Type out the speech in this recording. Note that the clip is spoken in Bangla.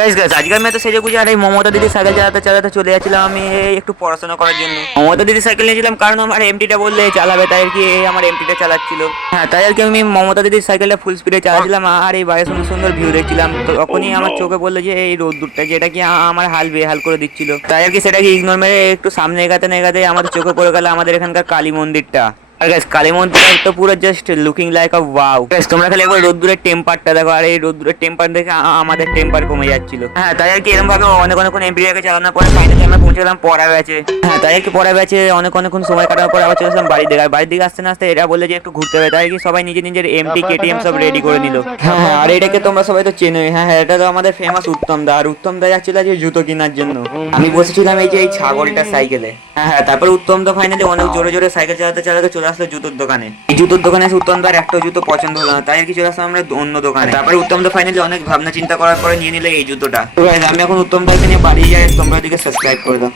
গাইস গাইস আজকে আমি তো সেজে গুজে আর এই মমতা দিদি সাইকেল চালাতে চালাতে চলে যাচ্ছিলাম আমি একটু পড়াশোনা করার জন্য। মমতা দিদি সাইকেল নিয়েছিলাম কারণ আমার এমটিটা বললে চালাবে, তাই আর কি আমার এমটিটা চালাচ্ছিল। হ্যাঁ, তাই আর কি আমি মমতা দিদির সাইকেলটা ফুল স্পিডে চালাচ্ছিলাম আর এই বাইরে সুন্দর সুন্দর ভিউ দেখছিলাম। তো তখনই আমার চোখে বললো যে এই রোদ্দুরটা যেটা কি আমার হাল বেহাল করে দিচ্ছিল। তাই আর কি সেটাকে ইগনোর মেরে একটু সামনে এগাতে না এগাতে আমাদের চোখে পড়ে গেল আমাদের এখানকার কালী মন্দিরটা। আর গাইস কালী মন্দিরটা তো পুরো জাস্ট লুকিং লাইক আ ওয়াও। গাইস তোমরা খালি একবার রোদ্দুরের টেম্পারটা দেখো, আর এই রোদ্দুরের টেম্পার দেখে আমাদের টেম্পার কমে যাচ্ছিল। হ্যাঁ, তাই আর কি এরকম ভাবে অনেক এমপিটাকে চালানোর পরে ফাইনালি আমরা পৌঁছে গেলাম পড়া ব্যাচে। হ্যাঁ, তাই আর কি পড়া ব্যাচে অনেকক্ষণ সময় কাটানোর পর আবার চলে আসলাম বাড়ির দিকে। আর বাড়ির দিকে আসতে না আসতে এরা বললে যে একটু ঘুরতে হবে, তাই কি সবাই নিজের এমটি কেটিএম সব রেডি করে নিল। হ্যাঁ, আর এটাকে তোমরা সবাই তো চেনোই। হ্যাঁ, এটা তো আমাদের ফেমাস উত্তম দা। আর উত্তম দা যাচ্ছিল যে জুতো কেনার জন্য। আমি বসেছিলাম এই যে এই ছাগলটার সাইকেলে। হ্যাঁ, তারপর উত্তম দা ফাইনালি অনেক জোরে জোরে সাইকেল চালাতে চালাতে চলে আসলো জুতোর দোকানে। এই জুতোর দোকানে এসে উত্তম দার একটা জুতো পছন্দ হলো না, তাই আর কি চলে আসলাম আমরা অন্য দোকানে। তারপরে উত্তম দা ফাইনালি অনেক ভাবনা চিন্তা করার পরে নিয়ে নিলে এই জুতোটা। তো গাইস আমি এখন উত্তম দাকে নিয়ে বাড়ি যাই, তোমরা ওদিকে সাবস্ক্রাইব করে দাও।